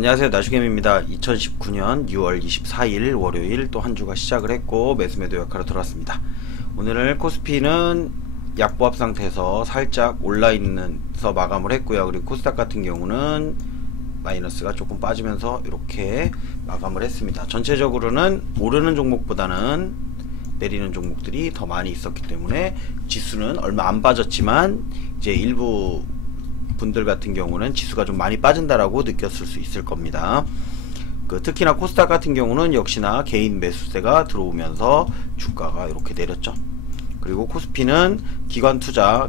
안녕하세요, 나주겜입니다. 2019년 6월 24일 월요일 또 한 주가 시작을 했고 매수매도 역할로 들어왔습니다. 오늘은 코스피는 약보합 상태에서 살짝 올라있는서 마감을 했고요. 그리고 코스닥 같은 경우는 마이너스가 조금 빠지면서 이렇게 마감을 했습니다. 전체적으로는 오르는 종목보다는 내리는 종목들이 더 많이 있었기 때문에 지수는 얼마 안 빠졌지만 이제 일부 분들 같은 경우는 지수가 좀 많이 빠진다라고 느꼈을 수 있을 겁니다. 특히나 코스닥 같은 경우는 역시나 개인 매수세가 들어오면서 주가가 이렇게 내렸죠. 그리고 코스피는 기관 투자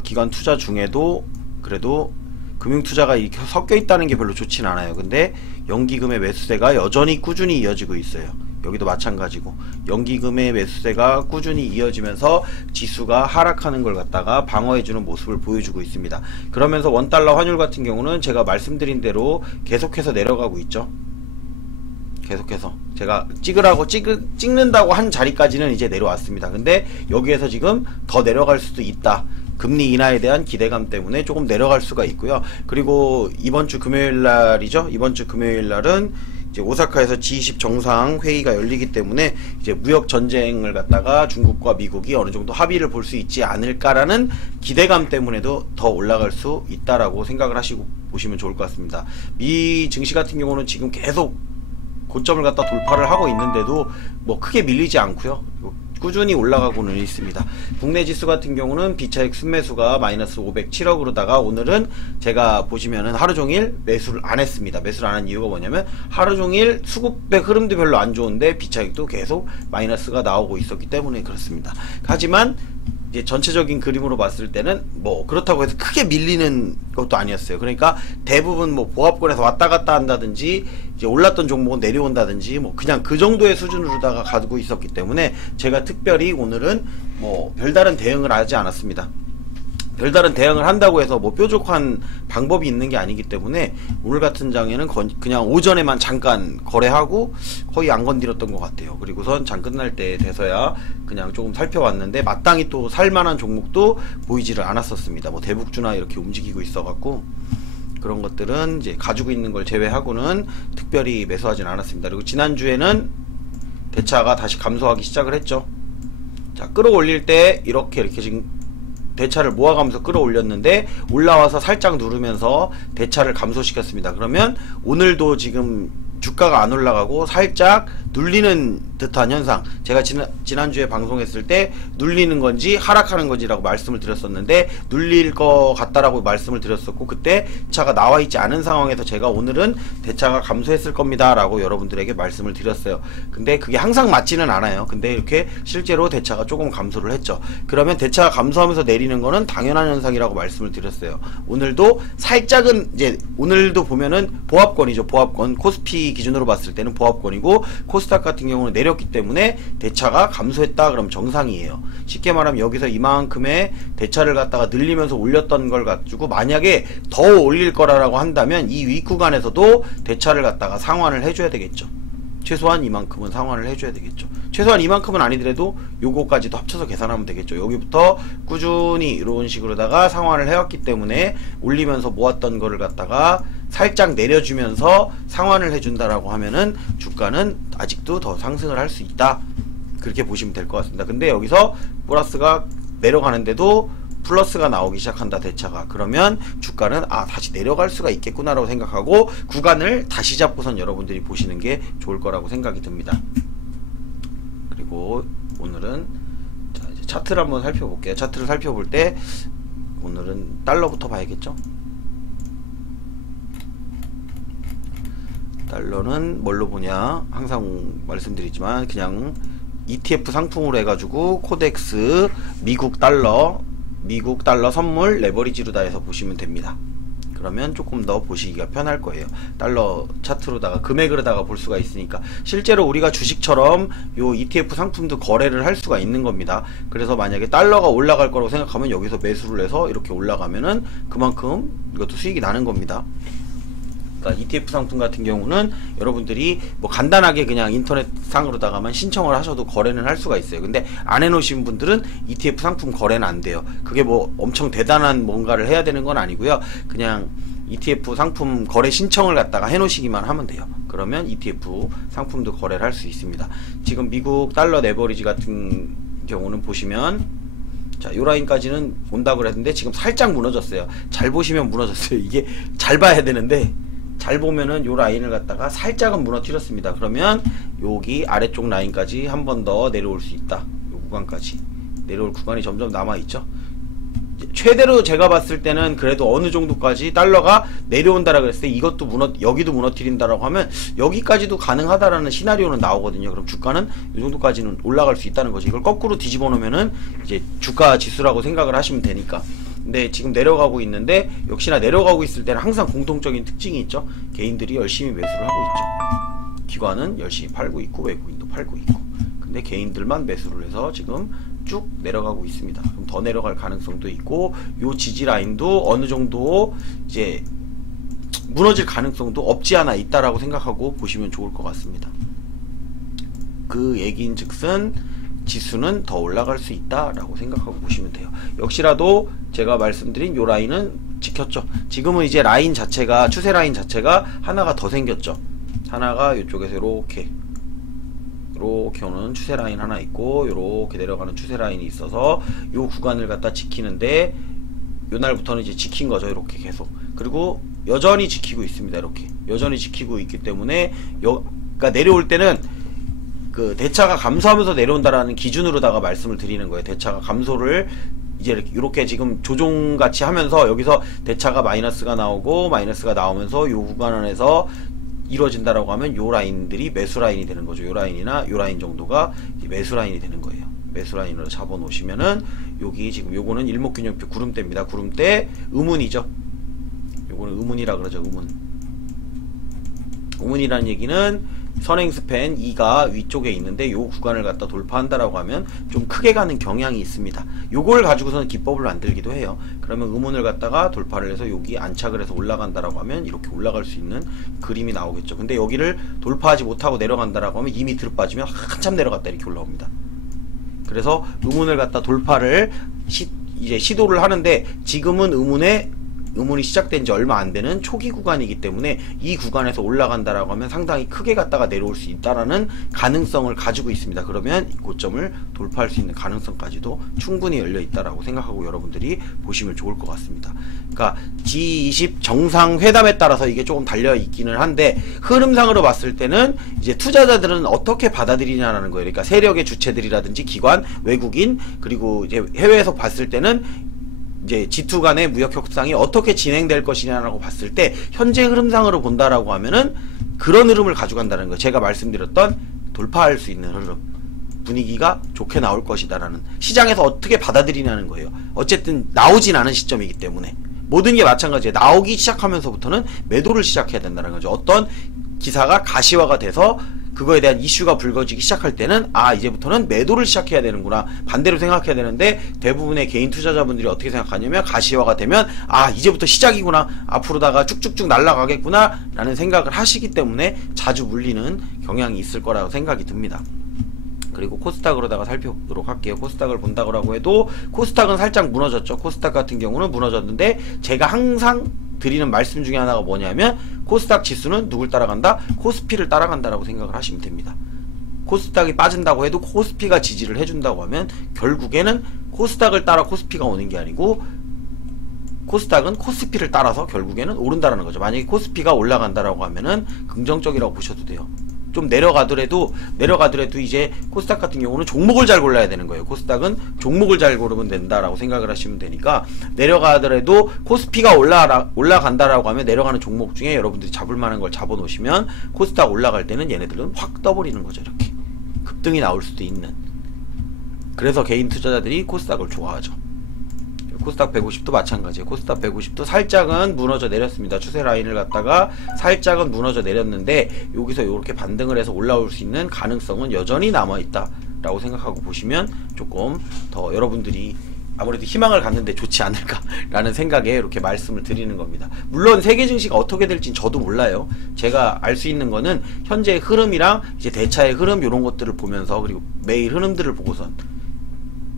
중에도 그래도 금융투자가 이렇게 섞여 있다는 게 별로 좋진 않아요. 근데 연기금의 매수세가 여전히 꾸준히 이어지고 있어요. 여기도 마찬가지고 연기금의 매수세가 꾸준히 이어지면서 지수가 하락하는 걸 갖다가 방어해주는 모습을 보여주고 있습니다. 그러면서 원달러 환율 같은 경우는 제가 말씀드린 대로 계속해서 내려가고 있죠. 계속해서 제가 찍는다고 한 자리까지는 이제 내려왔습니다. 근데 여기에서 지금 더 내려갈 수도 있다. 금리 인하에 대한 기대감 때문에 조금 내려갈 수가 있고요. 그리고 이번 주 금요일 날이죠. 이번 주 금요일 날은 이제 오사카에서 G20 정상 회의가 열리기 때문에 이제 무역 전쟁을 갖다가 중국과 미국이 어느 정도 합의를 볼 수 있지 않을까라는 기대감 때문에도 더 올라갈 수 있다라고 생각을 하시고 보시면 좋을 것 같습니다. 미 증시 같은 경우는 지금 계속 고점을 갖다 돌파를 하고 있는데도 뭐 크게 밀리지 않고요. 꾸준히 올라가고는 있습니다. 국내 지수 같은 경우는 비차익 순매수가 마이너스 507억으로다가 오늘은 제가 보시면은 하루종일 매수를 안 했습니다. 매수를 안 한 이유가 뭐냐면 하루종일 수급의 흐름도 별로 안 좋은데 비차익도 계속 마이너스가 나오고 있었기 때문에 그렇습니다. 하지만 이제 전체적인 그림으로 봤을 때는 뭐 그렇다고 해서 크게 밀리는 것도 아니었어요. 그러니까 대부분 뭐 보합권에서 왔다 갔다 한다든지 이제 올랐던 종목은 내려온다든지 뭐 그냥 그 정도의 수준으로다가 가지고 있었기 때문에 제가 특별히 오늘은 뭐 별다른 대응을 하지 않았습니다. 별다른 대응을 한다고 해서 뭐 뾰족한 방법이 있는 게 아니기 때문에 오늘 같은 장에는 그냥 오전에만 잠깐 거래하고 거의 안 건드렸던 것 같아요. 그리고선 장 끝날 때 돼서야 그냥 조금 살펴봤는데 마땅히 또 살만한 종목도 보이지를 않았었습니다. 뭐 대북주나 이렇게 움직이고 있어갖고 그런 것들은 이제 가지고 있는 걸 제외하고는 특별히 매수하진 않았습니다. 그리고 지난주에는 대차가 다시 감소하기 시작을 했죠. 자, 끌어올릴 때 이렇게 지금 대차를 모아가면서 끌어올렸는데 올라와서 살짝 누르면서 대차를 감소시켰습니다. 그러면 오늘도 지금 주가가 안 올라가고 살짝 눌리는 듯한 현상, 제가 지난주에 방송했을 때 눌리는 건지 하락하는 건지라고 말씀을 드렸었는데 눌릴 것 같다라고 말씀을 드렸었고 그때 차가 나와 있지 않은 상황에서 제가 오늘은 대차가 감소했을 겁니다 라고 여러분들에게 말씀을 드렸어요. 근데 그게 항상 맞지는 않아요. 근데 이렇게 실제로 대차가 조금 감소를 했죠. 그러면 대차가 감소하면서 내리는 거는 당연한 현상이라고 말씀을 드렸어요. 오늘도 살짝은 이제 오늘도 보면은 보합권이죠. 보합권, 코스피 기준으로 봤을 때는 보합권이고 코스닥 같은 경우는 내렸기 때문에 대차가 감소했다 그러면 정상이에요. 쉽게 말하면 여기서 이만큼의 대차를 갖다가 늘리면서 올렸던 걸 가지고 만약에 더 올릴 거라고 한다면 이 윗구간에서도 대차를 갖다가 상환을 해줘야 되겠죠. 최소한 이만큼은 상환을 해줘야 되겠죠. 최소한 이만큼은 아니더라도 요거까지도 합쳐서 계산하면 되겠죠. 여기부터 꾸준히 이런 식으로다가 상환을 해왔기 때문에 올리면서 모았던 거를 갖다가 살짝 내려주면서 상환을 해준다라고 하면은 주가는 아직도 더 상승을 할 수 있다. 그렇게 보시면 될 것 같습니다. 근데 여기서 플러스가 내려가는데도 플러스가 나오기 시작한다 대차가. 그러면 주가는 다시 내려갈 수가 있겠구나 라고 생각하고 구간을 다시 잡고선 여러분들이 보시는 게 좋을 거라고 생각이 듭니다. 그리고 오늘은 자, 이제 차트를 한번 살펴볼게요. 차트를 살펴볼 때 오늘은 달러부터 봐야겠죠. 달러는 뭘로 보냐, 항상 말씀드리지만 그냥 ETF 상품으로 해가지고 코덱스 미국 달러 선물 레버리지로 다 해서 보시면 됩니다. 그러면 조금 더 보시기가 편할 거예요. 달러 차트로다가 금액으로다가 볼 수가 있으니까. 실제로 우리가 주식처럼 요 ETF 상품도 거래를 할 수가 있는 겁니다. 그래서 만약에 달러가 올라갈 거라고 생각하면 여기서 매수를 해서 이렇게 올라가면은 그만큼 이것도 수익이 나는 겁니다. 그러니까 ETF 상품 같은 경우는 여러분들이 뭐 간단하게 그냥 인터넷 상으로다가만 신청을 하셔도 거래는 할 수가 있어요. 근데 안 해놓으신 분들은 ETF 상품 거래는 안 돼요. 그게 뭐 엄청 대단한 뭔가를 해야 되는 건 아니고요. 그냥 ETF 상품 거래 신청을 갖다가 해놓으시기만 하면 돼요. 그러면 ETF 상품도 거래를 할 수 있습니다. 지금 미국 달러 레버리지 같은 경우는 보시면 자, 요 라인까지는 온다고 그랬는데 지금 살짝 무너졌어요. 잘 보시면 무너졌어요. 이게 잘 봐야 되는데 잘 보면은 요 라인을 갖다가 살짝은 무너뜨렸습니다. 그러면 여기 아래쪽 라인까지 한 번 더 내려올 수 있다. 요 구간까지 내려올 구간이 점점 남아있죠. 최대로 제가 봤을 때는 그래도 어느 정도까지 달러가 내려온다라고 그랬을 때 이것도 여기도 무너뜨린다라고 하면 여기까지도 가능하다라는 시나리오는 나오거든요. 그럼 주가는 이 정도까지는 올라갈 수 있다는 거죠. 이걸 거꾸로 뒤집어 놓으면은 이제 주가 지수라고 생각을 하시면 되니까. 근데 지금 내려가고 있는데 역시나 내려가고 있을 때는 항상 공통적인 특징이 있죠. 개인들이 열심히 매수를 하고 있죠. 기관은 열심히 팔고 있고 외국인도 팔고 있고. 근데 개인들만 매수를 해서 지금 쭉 내려가고 있습니다. 그럼 더 내려갈 가능성도 있고 요 지지 라인도 어느 정도 이제 무너질 가능성도 없지 않아 있다라고 생각하고 보시면 좋을 것 같습니다. 그 얘기인즉슨 지수는 더 올라갈 수 있다라고 생각하고 보시면 돼요. 역시라도 제가 말씀드린 요 라인은 지켰죠. 지금은 이제 라인 자체가 추세 라인 자체가 하나가 더 생겼죠. 하나가 이쪽에서 이렇게 오는 추세 라인 하나 있고 요렇게 내려가는 추세 라인이 있어서 요 구간을 갖다 지키는데 요 날부터는 이제 지킨 거죠. 이렇게 계속. 그리고 여전히 지키고 있습니다. 이렇게 여전히 지키고 있기 때문에 그러니까 내려올 때는 그 대차가 감소하면서 내려온다라는 기준으로다가 말씀을 드리는 거예요. 대차가 감소를 이제 이렇게 지금 조종같이 하면서 여기서 대차가 마이너스가 나오고 마이너스가 나오면서 요 구간 안에서 이루어진다라고 하면 요 라인들이 매수 라인이 되는 거죠. 요 라인이나 요 라인 정도가 매수 라인이 되는 거예요. 매수 라인으로 잡아 놓으시면은 여기 지금 요거는 일목균형표 구름대입니다. 구름대 음운이죠. 요거는 음운이라 그러죠. 음운. 음운이라는 얘기는 선행스팬 2가 위쪽에 있는데 요 구간을 갖다 돌파한다라고 하면 좀 크게 가는 경향이 있습니다. 요걸 가지고서는 기법을 만들기도 해요. 그러면 음운을 갖다가 돌파를 해서 여기 안착을 해서 올라간다라고 하면 이렇게 올라갈 수 있는 그림이 나오겠죠. 근데 여기를 돌파하지 못하고 내려간다라고 하면 이미 뒤로 빠지면 한참 내려갔다 이렇게 올라옵니다. 그래서 음운을 갖다 돌파를 이제 시도를 하는데 지금은 음운이 시작된 지 얼마 안 되는 초기 구간이기 때문에 이 구간에서 올라간다라고 하면 상당히 크게 갔다가 내려올 수 있다라는 가능성을 가지고 있습니다. 그러면 이 고점을 돌파할 수 있는 가능성까지도 충분히 열려 있다라고 생각하고 여러분들이 보시면 좋을 것 같습니다. 그러니까 G20 정상회담에 따라서 이게 조금 달려 있기는 한데 흐름상으로 봤을 때는 이제 투자자들은 어떻게 받아들이냐라는 거예요. 그러니까 세력의 주체들이라든지 기관, 외국인 그리고 이제 해외에서 봤을 때는 이제 G2 간의 무역 협상이 어떻게 진행될 것이냐라고 봤을 때 현재 흐름상으로 본다라고 하면은 그런 흐름을 가져간다는 거예요. 제가 말씀드렸던 돌파할 수 있는 흐름, 분위기가 좋게 나올 것이다라는, 시장에서 어떻게 받아들이냐는 거예요. 어쨌든 나오진 않은 시점이기 때문에 모든 게 마찬가지예요. 나오기 시작하면서부터는 매도를 시작해야 된다는 거죠. 어떤 기사가 가시화가 돼서 그거에 대한 이슈가 불거지기 시작할 때는 아 이제부터는 매도를 시작해야 되는구나, 반대로 생각해야 되는데 대부분의 개인 투자자분들이 어떻게 생각하냐면 가시화가 되면 아 이제부터 시작이구나, 앞으로다가 쭉쭉쭉 날아가겠구나 라는 생각을 하시기 때문에 자주 물리는 경향이 있을 거라고 생각이 듭니다. 그리고 코스닥으로다가 살펴보도록 할게요. 코스닥을 본다고 해도 코스닥은 살짝 무너졌죠. 코스닥 같은 경우는 무너졌는데 제가 항상 드리는 말씀 중에 하나가 뭐냐면 코스닥 지수는 누굴 따라간다? 코스피를 따라간다라고 생각을 하시면 됩니다. 코스닥이 빠진다고 해도 코스피가 지지를 해준다고 하면 결국에는 코스닥을 따라 코스피가 오는 게 아니고 코스닥은 코스피를 따라서 결국에는 오른다라는 거죠. 만약에 코스피가 올라간다라고 하면은 긍정적이라고 보셔도 돼요. 좀 내려가더라도 이제 코스닥 같은 경우는 종목을 잘 골라야 되는 거예요. 코스닥은 종목을 잘 고르면 된다라고 생각을 하시면 되니까 내려가더라도 코스피가 올라간다라고 하면 내려가는 종목 중에 여러분들이 잡을 만한 걸 잡아 놓으시면 코스닥 올라갈 때는 얘네들은 확 떠버리는 거죠. 이렇게 급등이 나올 수도 있는. 그래서 개인 투자자들이 코스닥을 좋아하죠. 코스닥 150도 마찬가지예요. 코스닥 150도 살짝은 무너져 내렸습니다. 추세 라인을 갖다가 살짝은 무너져 내렸는데 여기서 이렇게 반등을 해서 올라올 수 있는 가능성은 여전히 남아있다 라고 생각하고 보시면 조금 더 여러분들이 아무래도 희망을 갖는데 좋지 않을까 라는 생각에 이렇게 말씀을 드리는 겁니다. 물론 세계 증시가 어떻게 될진 저도 몰라요. 제가 알 수 있는 거는 현재의 흐름이랑 이제 대차의 흐름 이런 것들을 보면서 그리고 매일 흐름들을 보고선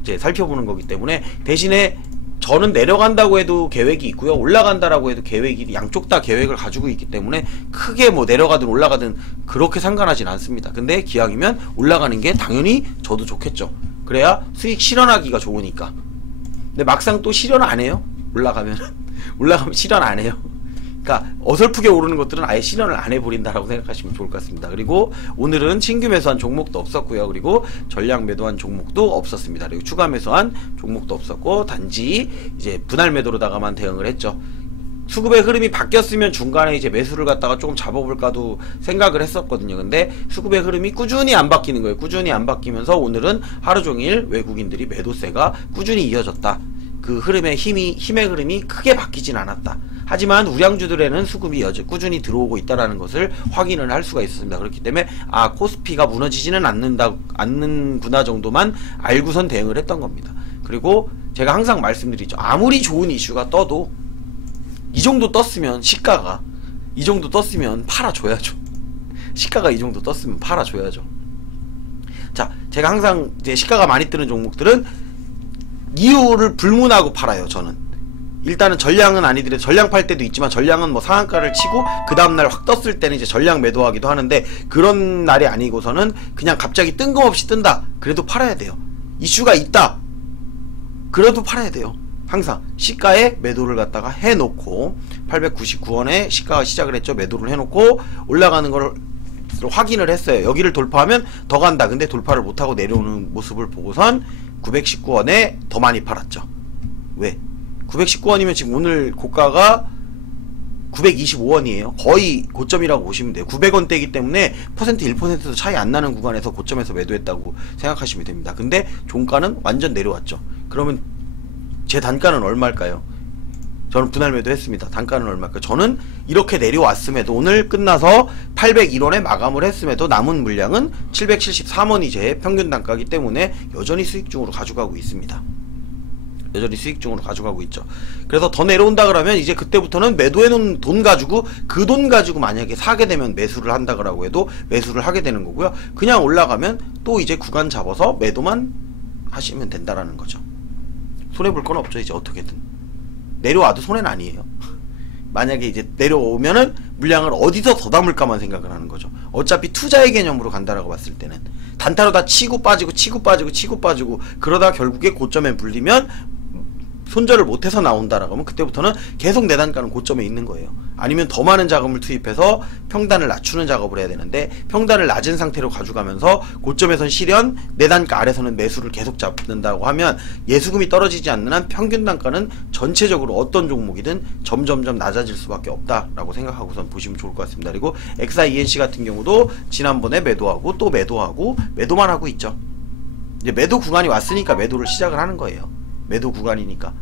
이제 살펴보는 거기 때문에, 대신에 저는 내려간다고 해도 계획이 있고요. 올라간다라고 해도 계획이, 양쪽 다 계획을 가지고 있기 때문에 크게 뭐 내려가든 올라가든 그렇게 상관하진 않습니다. 근데 기왕이면 올라가는 게 당연히 저도 좋겠죠. 그래야 수익 실현하기가 좋으니까. 근데 막상 또 실현 안 해요. 올라가면 실현 안 해요. 그러니까 어설프게 오르는 것들은 아예 실현을 안 해버린다라고 생각하시면 좋을 것 같습니다. 그리고 오늘은 신규 매수한 종목도 없었고요. 그리고 전량 매도한 종목도 없었습니다. 그리고 추가 매수한 종목도 없었고, 단지 이제 분할 매도로다가만 대응을 했죠. 수급의 흐름이 바뀌었으면 중간에 이제 매수를 갖다가 조금 잡아볼까도 생각을 했었거든요. 근데 수급의 흐름이 꾸준히 안 바뀌는 거예요. 꾸준히 안 바뀌면서 오늘은 하루종일 외국인들이 매도세가 꾸준히 이어졌다. 그 힘의 흐름이 크게 바뀌진 않았다. 하지만 우량주들에는 수급이 꾸준히 들어오고 있다는 것을 확인을 할 수가 있었습니다. 그렇기 때문에 코스피가 무너지지는 않는구나 정도만 알고선 대응을 했던 겁니다. 그리고 제가 항상 말씀드리죠. 아무리 좋은 이슈가 떠도 이 정도 떴으면 시가가 이 정도 떴으면 팔아줘야죠. 시가가 이 정도 떴으면 팔아줘야죠. 자, 제가 항상 이제 시가가 많이 뜨는 종목들은 이유를 불문하고 팔아요. 저는 일단은 전량은 아니더라도 전량 팔 때도 있지만, 전량은 뭐 상한가를 치고 그 다음날 확 떴을 때는 이제 전량 매도하기도 하는데, 그런 날이 아니고서는 그냥 갑자기 뜬금없이 뜬다, 그래도 팔아야 돼요. 이슈가 있다, 그래도 팔아야 돼요. 항상 시가에 매도를 갖다가 해놓고, 899원에 시가가 시작을 했죠. 매도를 해놓고 올라가는 걸 확인을 했어요. 여기를 돌파하면 더 간다. 근데 돌파를 못하고 내려오는 모습을 보고선 919원에 더 많이 팔았죠. 왜? 919원이면 지금 오늘 고가가 925원이에요. 거의 고점이라고 보시면 돼요. 900원대이기 때문에 1%도 차이 안 나는 구간에서 고점에서 매도했다고 생각하시면 됩니다. 근데 종가는 완전 내려왔죠. 그러면 제 단가는 얼마일까요? 저는 분할 매도 했습니다. 단가는 얼마일까요? 저는 이렇게 내려왔음에도, 오늘 끝나서 801원에 마감을 했음에도 남은 물량은 773원이 제 평균 단가이기 때문에 여전히 수익 중으로 가져가고 있습니다. 여전히 수익 중으로 가져가고 있죠. 그래서 더 내려온다 그러면 이제 그때부터는 매도해놓은 돈 가지고, 그 돈 가지고 만약에 사게 되면 매수를 한다 그러고 해도 매수를 하게 되는 거고요. 그냥 올라가면 또 이제 구간 잡아서 매도만 하시면 된다라는 거죠. 손해볼 건 없죠. 이제 어떻게든 내려와도 손해는 아니에요. 만약에 이제 내려오면은 물량을 어디서 더 담을까만 생각을 하는 거죠. 어차피 투자의 개념으로 간다라고 봤을 때는 단타로 다 치고 빠지고 그러다 결국에 고점에 불리면 손절을 못해서 나온다라고 하면, 그때부터는 계속 내 단가는 고점에 있는 거예요. 아니면 더 많은 자금을 투입해서 평단을 낮추는 작업을 해야 되는데, 평단을 낮은 상태로 가져가면서 고점에선 실현, 내 단가 아래서는 매수를 계속 잡는다고 하면 예수금이 떨어지지 않는 한 평균 단가는 전체적으로 어떤 종목이든 점점점 낮아질 수밖에 없다라고 생각하고선 보시면 좋을 것 같습니다. 그리고 XIENC 같은 경우도 지난번에 매도하고 또 매도하고 매도만 하고 있죠. 이제 매도 구간이 왔으니까 매도를 시작을 하는 거예요. 매도 구간이니까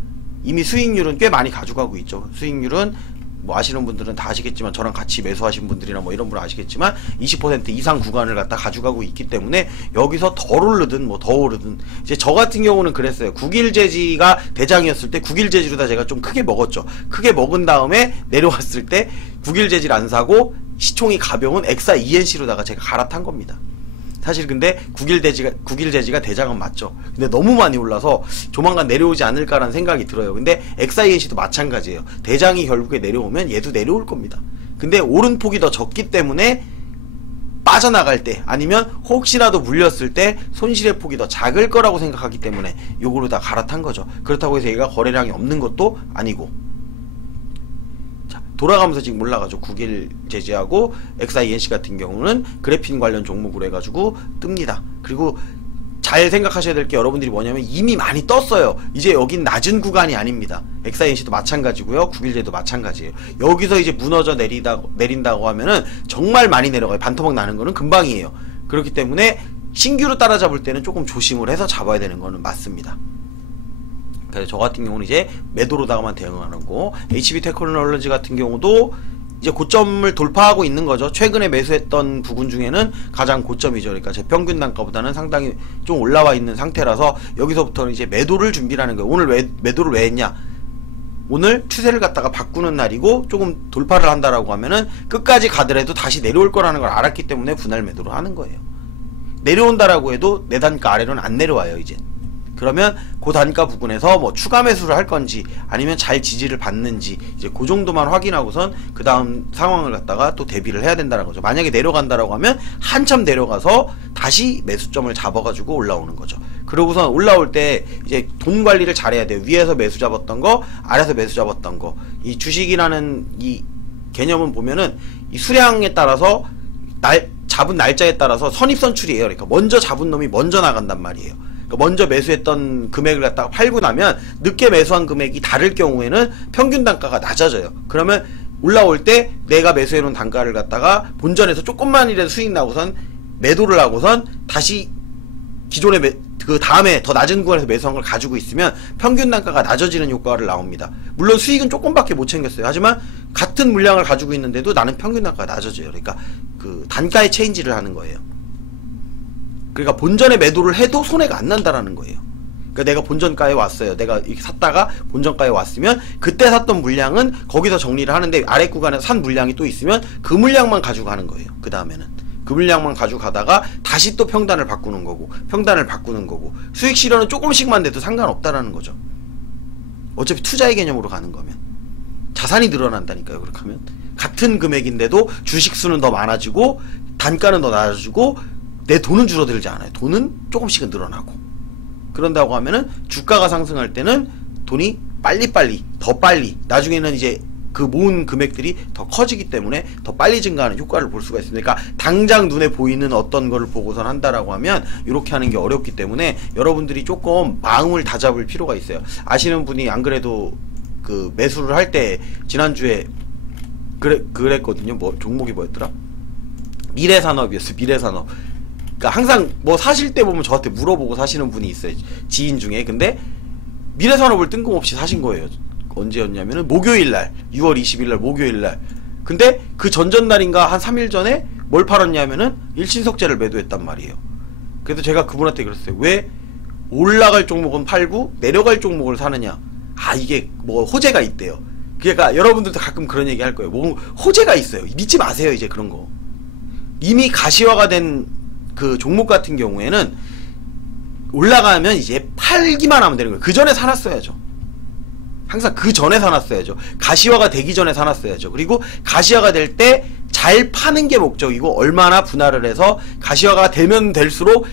이미 수익률은 꽤 많이 가져가고 있죠. 수익률은 뭐 아시는 분들은 다 아시겠지만, 저랑 같이 매수하신 분들이나 뭐 이런 분은 아시겠지만 20% 이상 구간을 갖다 가져가고 있기 때문에 여기서 덜 오르든 뭐 더 오르든, 이제 저 같은 경우는 그랬어요. 국일제지가 대장이었을 때 국일제지로다 제가 좀 크게 먹었죠. 크게 먹은 다음에 내려왔을 때 국일제지를 안 사고 시총이 가벼운 XIENC로다가 제가 갈아탄 겁니다. 사실 근데 국일제지가 대장은 맞죠. 근데 너무 많이 올라서 조만간 내려오지 않을까라는 생각이 들어요. 근데 XINC도 마찬가지예요. 대장이 결국에 내려오면 얘도 내려올 겁니다. 근데 오른폭이 더 적기 때문에 빠져나갈 때, 아니면 혹시라도 물렸을 때 손실의 폭이 더 작을 거라고 생각하기 때문에 요거로 다 갈아탄 거죠. 그렇다고 해서 얘가 거래량이 없는 것도 아니고. 돌아가면서 지금 올라가죠. 국일제지하고 XINC 같은 경우는 그래핀 관련 종목으로 해가지고 뜹니다. 그리고 잘 생각하셔야 될 게, 여러분들이 뭐냐면 이미 많이 떴어요. 이제 여긴 낮은 구간이 아닙니다. XINC도 마찬가지고요. 국일제도 마찬가지예요. 여기서 이제 무너져 내린다고 하면은 정말 많이 내려가요. 반토막 나는 거는 금방이에요. 그렇기 때문에 신규로 따라잡을 때는 조금 조심을 해서 잡아야 되는 거는 맞습니다. 그래서 저 같은 경우는 이제 매도로다가만 대응하는 거. HB테크놀로지 같은 경우도 이제 고점을 돌파하고 있는 거죠. 최근에 매수했던 부분 중에는 가장 고점이죠. 그러니까 제 평균 단가보다는 상당히 좀 올라와 있는 상태라서 여기서부터는 이제 매도를 준비하는 거예요. 오늘 매도를 왜 했냐? 오늘 추세를 갖다가 바꾸는 날이고, 조금 돌파를 한다라고 하면은 끝까지 가더라도 다시 내려올 거라는 걸 알았기 때문에 분할 매도를 하는 거예요. 내려온다라고 해도 내 단가 아래로는 안 내려와요. 이제 그러면 그 단가 부근에서 뭐 추가 매수를 할 건지 아니면 잘 지지를 받는지 이제 그 정도만 확인하고선 그 다음 상황을 갖다가 또 대비를 해야 된다는 거죠. 만약에 내려간다라고 하면 한참 내려가서 다시 매수점을 잡아가지고 올라오는 거죠. 그러고선 올라올 때 이제 돈 관리를 잘해야 돼요. 위에서 매수 잡았던 거, 아래에서 매수 잡았던 거. 이 주식이라는 이 개념은 보면은 이 수량에 따라서 잡은 날짜에 따라서 선입선출이에요. 그러니까 먼저 잡은 놈이 먼저 나간단 말이에요. 그러니까 먼저 매수했던 금액을 갖다가 팔고 나면 늦게 매수한 금액이 다를 경우에는 평균 단가가 낮아져요. 그러면 올라올 때 내가 매수해놓은 단가를 갖다가 본전에서 조금만이라도 수익 나고선 매도를 하고선 다시 기존의 그 다음에 더 낮은 구간에서 매수한 걸 가지고 있으면 평균 단가가 낮아지는 효과를 나옵니다. 물론 수익은 조금밖에 못 챙겼어요. 하지만 같은 물량을 가지고 있는데도 나는 평균 단가가 낮아져요. 그러니까 그 단가의 체인지를 하는 거예요. 그러니까 본전에 매도를 해도 손해가 안 난다라는 거예요. 그러니까 내가 본전가에 왔어요. 내가 이렇게 샀다가 본전가에 왔으면 그때 샀던 물량은 거기서 정리를 하는데 아래 구간에서 산 물량이 또 있으면 그 물량만 가지고 가는 거예요. 그 다음에는 그 물량만 가지고 가다가 다시 또 평단을 바꾸는 거고 평단을 바꾸는 거고 수익 실현은 조금씩만 돼도 상관없다라는 거죠. 어차피 투자의 개념으로 가는 거면 자산이 늘어난다니까요. 그렇게 하면 같은 금액인데도 주식 수는 더 많아지고 단가는 더 낮아지고 내 돈은 줄어들지 않아요. 돈은 조금씩은 늘어나고 그런다고 하면은 주가가 상승할 때는 돈이 빨리빨리 더 빨리 나중에는 이제 그 모은 금액들이 더 커지기 때문에 더 빨리 증가하는 효과를 볼 수가 있습니다. 그러니까 당장 눈에 보이는 어떤 거를 보고선 한다라고 하면 이렇게 하는 게 어렵기 때문에 여러분들이 조금 마음을 다잡을 필요가 있어요. 아시는 분이 안 그래도 그 매수를 할 때 지난주에 그랬거든요. 뭐 종목이 뭐였더라? 미래산업이었어요. 미래산업. 그러니까 항상 뭐 사실 때 보면 저한테 물어보고 사시는 분이 있어요. 지인 중에. 근데 미래산업을 뜬금없이 사신 거예요. 언제였냐면은 목요일날 6월 20일날 목요일날. 근데 그 전전날인가 한 3일 전에 뭘 팔았냐면은 일신석재를 매도했단 말이에요. 그래서 제가 그분한테 그랬어요. 왜 올라갈 종목은 팔고 내려갈 종목을 사느냐. 아 이게 뭐 호재가 있대요. 그러니까 여러분들도 가끔 그런 얘기 할 거예요. 뭐 호재가 있어요. 믿지 마세요. 이제 그런 거. 이미 가시화가 된 그 종목 같은 경우에는 올라가면 이제 팔기만 하면 되는 거예요. 그 전에 사놨어야죠. 항상 그 전에 사놨어야죠. 가시화가 되기 전에 사놨어야죠. 그리고 가시화가 될 때 잘 파는 게 목적이고 얼마나 분할을 해서 가시화가 되면 될수록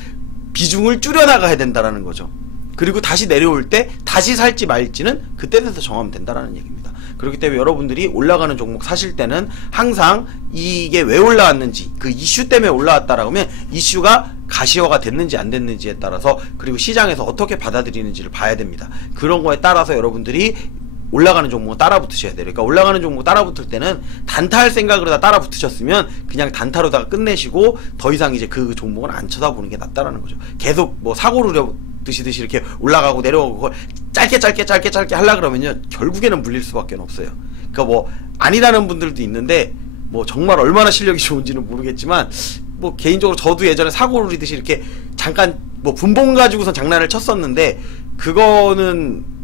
비중을 줄여나가야 된다라는 거죠. 그리고 다시 내려올 때 다시 살지 말지는 그때 돼서 정하면 된다라는 얘기입니다. 그렇기 때문에 여러분들이 올라가는 종목 사실 때는 항상 이게 왜 올라왔는지 그 이슈 때문에 올라왔다라고 하면 이슈가 가시화가 됐는지 안 됐는지에 따라서 그리고 시장에서 어떻게 받아들이는지를 봐야 됩니다. 그런 거에 따라서 여러분들이 올라가는 종목은 따라 붙으셔야 돼요. 그러니까 올라가는 종목 따라 붙을 때는 단타할 생각으로 다 따라 붙으셨으면 그냥 단타로다가 끝내시고 더 이상 이제 그 종목은 안 쳐다보는 게 낫다라는 거죠. 계속 뭐 사고를 드시듯이 이렇게 올라가고 내려가고 그걸 짧게 하려 그러면요 결국에는 물릴 수밖에 없어요. 그러니까 뭐 아니라는 분들도 있는데 뭐 정말 얼마나 실력이 좋은지는 모르겠지만 뭐 개인적으로 저도 예전에 사고를 이듯이 이렇게 잠깐 뭐 분봉 가지고선 장난을 쳤었는데 그거는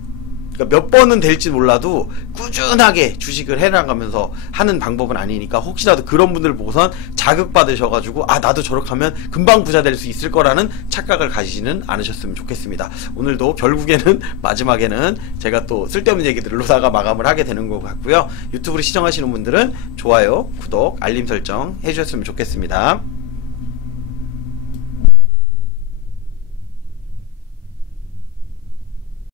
그러니까 몇 번은 될지 몰라도 꾸준하게 주식을 해나가면서 하는 방법은 아니니까 혹시라도 그런 분들 보고선 자극받으셔가지고 아 나도 저렇게 하면 금방 부자 될 수 있을 거라는 착각을 가지지는 않으셨으면 좋겠습니다. 오늘도 결국에는 마지막에는 제가 또 쓸데없는 얘기들로다가 마감을 하게 되는 것 같고요. 유튜브를 시청하시는 분들은 좋아요, 구독, 알림 설정 해주셨으면 좋겠습니다.